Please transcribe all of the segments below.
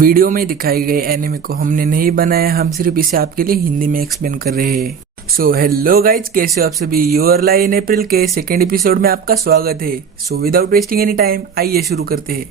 Video में दिखाए गए एनिमे को हमने नहीं बनाया, हम सिर्फ इसे आपके लिए हिंदी में एक्सप्लेन कर रहे हैं। सो हेलो गाइज, कैसे हो आप सभी। यूर लाई इन अप्रैल के सेकेंड एपिसोड में आपका स्वागत है। So without wasting any time आइए शुरू करते हैं।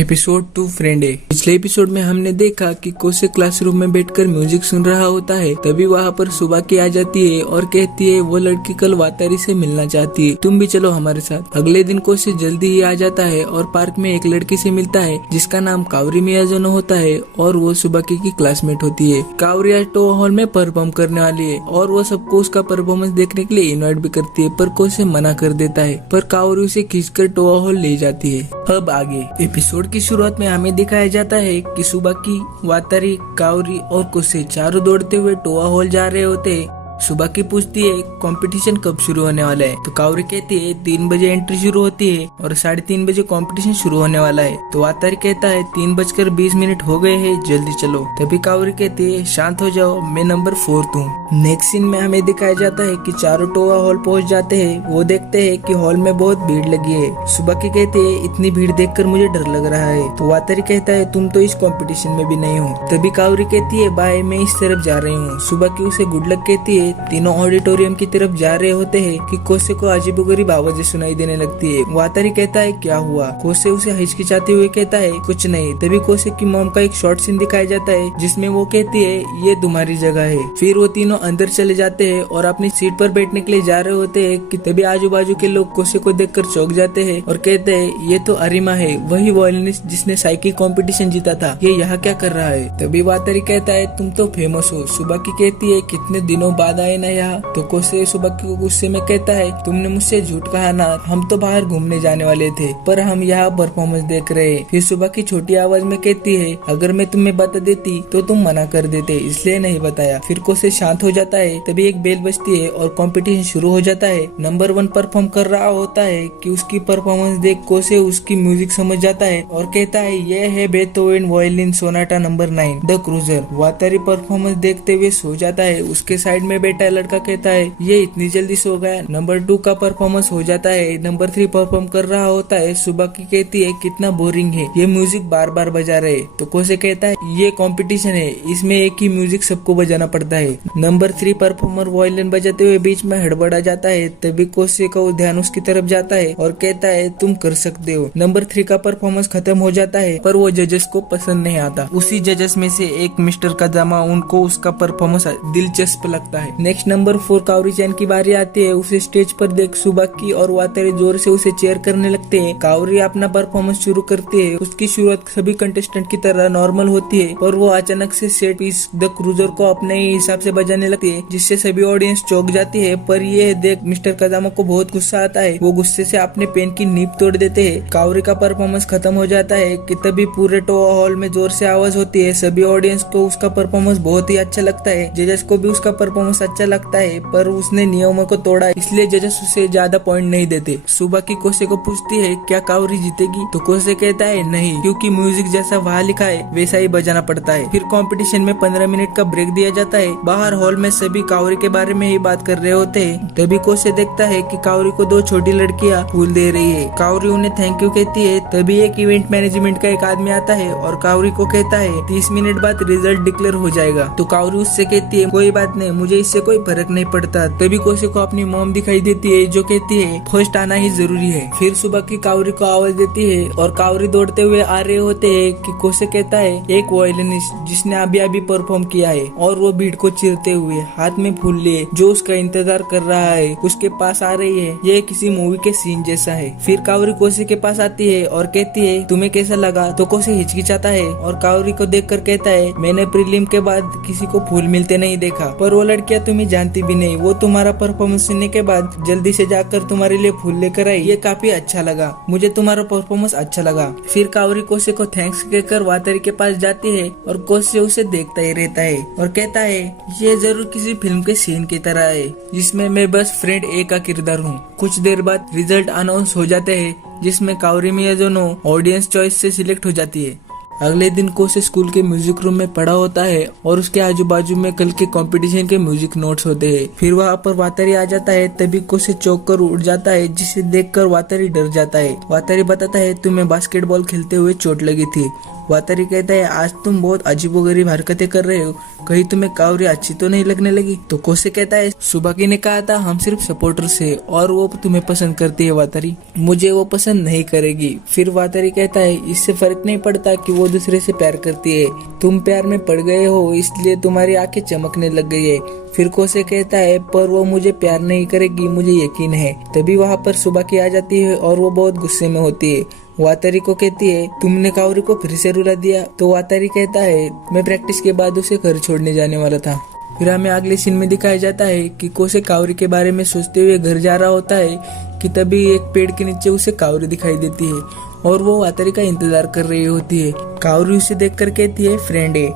एपिसोड 2 फ्रेंड है। पिछले एपिसोड में हमने देखा कि कोसे क्लासरूम में बैठकर म्यूजिक सुन रहा होता है, तभी वहाँ पर सुबह की आ जाती है और कहती है वो लड़की कल वातारी से मिलना चाहती है, तुम भी चलो हमारे साथ। अगले दिन कोसे जल्दी ही आ जाता है और पार्क में एक लड़की से मिलता है जिसका नाम कावरी मियाज़ुनो होता है और वो सुबह की क्लासमेट होती है। कावरी आज टोआ हॉल में परफॉर्म करने वाली है और वो सबको उसका परफॉर्मेंस देखने के लिए इन्वाइट भी करती है, पर कोसे मना कर देता है, पर कावरी उसे खींचकर टोआ हॉल ले जाती है। अब आगे एपिसोड की शुरुआत में हमें दिखाया जाता है कि सुबह की वातारी, कावरी और कोसे चारों दौड़ते हुए टोआ हॉल जा रहे होते हैं। सुबह की पूछती है कंपटीशन कब शुरू होने वाला है, तो कावरी कहती है 3 बजे एंट्री शुरू होती है और 3:30 बजे कंपटीशन शुरू होने वाला है। तो वातारी कहता है 3:20 हो गए हैं, जल्दी चलो। तभी कावरी कहती है शांत हो जाओ, मैं नंबर 4 हूँ। नेक्स्ट सीन में हमें दिखाया जाता है कि चारों टोआ हॉल पहुँच जाते हैं। वो देखते हैं कि हॉल में बहुत भीड़ लगी है। सुबह की कहते है इतनी भीड़ देखकर मुझे डर लग रहा है। तो वातारी कहता है तुम तो इस कंपटीशन में भी नहीं हो। तभी कावरी कहती है बाय, मैं इस तरफ जा रही हूँ। सुबह की उसे गुड लक कहती है। तीनों ऑडिटोरियम की तरफ जा रहे होते हैं कि कोसे को अजीबोगरीब आवाजें सुनाई देने लगती है। वातारी कहता है क्या हुआ। कोसे उसे हिचकिचाते हुए कहता है कुछ नहीं। तभी कोसे की मॉम का एक शॉर्ट सीन दिखाया जाता है जिसमें वो कहती है ये तुम्हारी जगह है। फिर वो तीनों अंदर चले जाते हैं और अपनी सीट पर बैठने के लिए जा रहे होते हैं कि तभी आजू बाजू के लोग कोसे को देखकर चौंक जाते हैं और कहते हैं ये तो अरिमा है, वही वॉयलिनिस्ट जिसने साइकिल कंपटीशन जीता था, ये यहाँ क्या कर रहा है। तभी वातारी कहता है तुम तो फेमस हो। सुबह की कहती है कितने दिनों बाद आए ना यहाँ। तो कोसे सुबह के गुस्से में कहता है तुमने मुझसे झूठ कहा ना, हम तो बाहर घूमने जाने वाले थे पर हम यहाँ परफॉर्मेंस देख रहे हैं। फिर सुबह की छोटी आवाज में कहती है अगर मैं तुम्हें बता देती तो तुम मना कर देते, इसलिए नहीं बताया। फिर कोसे शांत हो जाता है। तभी एक बेल बजती है और कंपटीशन शुरू हो जाता है। नंबर 1 परफॉर्म कर रहा होता है कि उसकी परफॉर्मेंस देख कोसे उसकी म्यूजिक समझ जाता है और कहता है यह है Beethoven violin sonata number 9 the Kreutzer. वातारी परफॉर्मेंस देखते हुए सो जाता है। उसके साइड में बैठा लड़का कहता है ये इतनी जल्दी सो गया। नंबर 2 का परफॉर्मेंस हो जाता है। नंबर 3 परफॉर्म कर रहा होता है। सुबह की कहती है कितना बोरिंग है, ये म्यूजिक बार बार बजा रहे। तो कोसे कहता है ये कंपटीशन है, इसमें एक ही म्यूजिक सबको बजाना पड़ता है। नंबर 3 परफॉर्मर वायलिन बजाते हुए बीच में हड़बड़ा जाता है। तभी कोसे का ध्यान उसकी तरफ जाता है और कहता है तुम कर सकते हो। नंबर 3 का परफॉर्मेंस खत्म हो जाता है, पर वो जजेस को पसंद नहीं आता। उसी जजेस में से एक मिस्टर काजामा, उनको उसका परफॉर्मेंस दिलचस्प लगता है। नेक्स्ट नंबर 4 कावरी चैन की बारी आती है। उसे स्टेज पर देख सुबह की और वातारी जोर से उसे चेयर करने लगते हैं। कावरी अपना परफॉर्मेंस शुरू करती है। उसकी शुरुआत सभी कंटेस्टेंट की तरह नॉर्मल होती है, पर वो अचानक से सेट पीस द क्रूजर को अपने ही हिसाब से बजाने लगती है, जिससे सभी ऑडियंस चौंक जाती है। पर ये देख मिस्टर काजामा को बहुत गुस्सा आता है। वो गुस्से से अपने पेन की नीब तोड़ देते हैं। कावरी का परफॉर्मेंस खत्म हो जाता है कि तभी पूरे टोआ हॉल में जोर से आवाज होती है। सभी ऑडियंस को उसका परफॉर्मेंस बहुत ही अच्छा लगता है। जजेस को भी उसका परफॉर्मेंस अच्छा लगता है, पर उसने नियमों को तोड़ा, इसलिए जजेस उसे ज्यादा पॉइंट नहीं देते। सुबह की कोसे को पूछती है क्या कावरी जीतेगी। तो कोसे कहता है नहीं, क्योंकि म्यूजिक जैसा वहाँ लिखा है वैसा ही बजाना पड़ता है। फिर कंपटीशन में 15 मिनट का ब्रेक दिया जाता है। बाहर हॉल में सभी कावरी के बारे में ही बात कर रहे होते हैं। तभी कोसे देखता है कि कावरी को 2 छोटी लड़कियां फूल दे रही है। कावरी उन्हें थैंक यू कहती है। तभी एक इवेंट मैनेजमेंट का एक आदमी आता है और कावरी को कहता है 30 मिनट बाद रिजल्ट डिक्लेयर हो जाएगा। तो कावरी उससे कहती है कोई बात नहीं, मुझे इससे कोई फर्क नहीं पड़ता। तभी कोसे को अपनी मॉम दिखाई देती है जो कहती है फर्स्ट आना ही जरूरी है। फिर सुबह की कावरी को आवाज देती है और कावरी दौड़ते हुए आ रहे होते हैं कि कोसे कहता है एक वायलिनिस्ट जिसने अभी अभी परफॉर्म किया है, और वो भीड़ को चीरते हुए हाथ में फूल लिए जो उसका इंतजार कर रहा है उसके पास आ रही है। ये किसी मूवी के सीन जैसा है। फिर कावरी कोसे के पास आती है और कहती है तुम्हें कैसा लगा। तो कोसे हिचकिचाता है और कावरी को देखकर कहता है मैंने प्रीलिम के बाद किसी को फूल मिलते नहीं देखा, पर वो लड़कियां तुम्हें जानती भी नहीं, वो तुम्हारा परफॉर्मेंस सुनने के बाद जल्दी से जाकर तुम्हारे लिए फूल लेकर आई। ये काफी अच्छा लगा, मुझे तुम्हारा परफॉर्मेंस अच्छा लगा। फिर कावरी कोसे को थैंक्स कहकर वातारी के पास जाती है और कोसे उसे देखता ही रहता है और कहता है ये जरूर किसी फिल्म के सीन की तरह है जिसमें मैं बस फ्रेंड ए का किरदार हूँ। कुछ देर बाद रिजल्ट अनाउंस हो जाते हैं जिसमें काओरी मियाज़ुनो ऑडियंस चॉइस से सिलेक्ट हो जाती है। अगले दिन कोसे स्कूल के म्यूजिक रूम में पड़ा होता है और उसके आजू बाजू में कल के कंपटीशन के म्यूजिक नोट्स होते हैं। फिर वहाँ पर वातारी आ जाता है, तभी कोसे चौंक कर उठ जाता है जिसे देखकर वातारी डर जाता है। वातारी बताता है तुम्हें बास्केटबॉल खेलते हुए चोट लगी थी। वातारी कहता है आज तुम बहुत अजीबोगरीब हरकतें कर रहे हो, कहीं तुम्हें कावरी अच्छी तो नहीं लगने लगी। तो कोसे कहता है सुबाकी ने कहा था हम सिर्फ सपोर्टर्स है और वो तुम्हें पसंद करती है वातारी, मुझे वो पसंद नहीं करेगी। फिर वातारी कहता है इससे फर्क नहीं पड़ता कि वो दूसरे से प्यार करती है, तुम प्यार में पड़ गए हो इसलिए तुम्हारी आंखें चमकने लग गई है। फिर कोसे कहता है पर वो मुझे प्यार नहीं करेगी, मुझे यकीन है। तभी वहाँ पर सुबाकी आ जाती है और वो बहुत गुस्से में होती है। वातारी को कहती है तुमने कावरी को फिर से रुला दिया। तो वातारी कहता है मैं प्रैक्टिस के बाद उसे घर छोड़ने जाने वाला था। फिर हमें अगले सीन में दिखाया जाता है कि कोसे कावरी के बारे में सोचते हुए घर जा रहा होता है कि तभी एक पेड़ के नीचे उसे कावरी दिखाई देती है और वो वातारी का इंतजार कर रही होती है। कावरी उसे देखकर कहती है फ्रेंड है।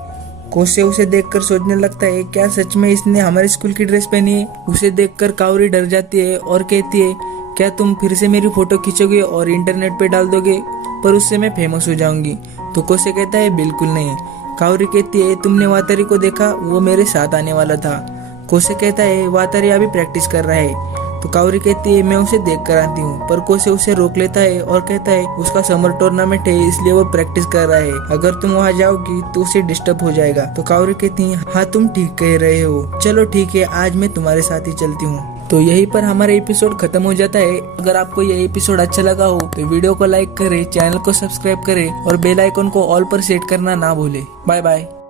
कोसे उसे देखकर सोचने लगता है क्या सच में इसने हमारे स्कूल की ड्रेस पहनी है। उसे देखकर कावरी डर जाती है और कहती है क्या तुम फिर से मेरी फोटो खींचोगे और इंटरनेट पे डाल दोगे, पर उससे मैं फेमस हो जाऊंगी। तो कोसे कहता है बिल्कुल नहीं। कावरी कहती है तुमने वातारी को देखा, वो मेरे साथ आने वाला था। कोसे कहता है वातारी अभी प्रैक्टिस कर रहा है। तो कावरी कहती है मैं उसे देख कर आती हूँ, पर कोसे उसे रोक लेता है और कहता है उसका समर टूर्नामेंट है इसलिए वो प्रैक्टिस कर रहा है, अगर तुम वहाँ जाओगी तो उसे डिस्टर्ब हो जाएगा। तो कावरी कहती है हाँ तुम ठीक कह रहे हो, चलो ठीक है आज मैं तुम्हारे साथ ही चलती हूँ। तो यहीं पर हमारा एपिसोड खत्म हो जाता है। अगर आपको ये एपिसोड अच्छा लगा हो तो वीडियो को लाइक करें, चैनल को सब्सक्राइब करें और बेल आइकन को ऑल पर सेट करना ना भूलें। Bye bye.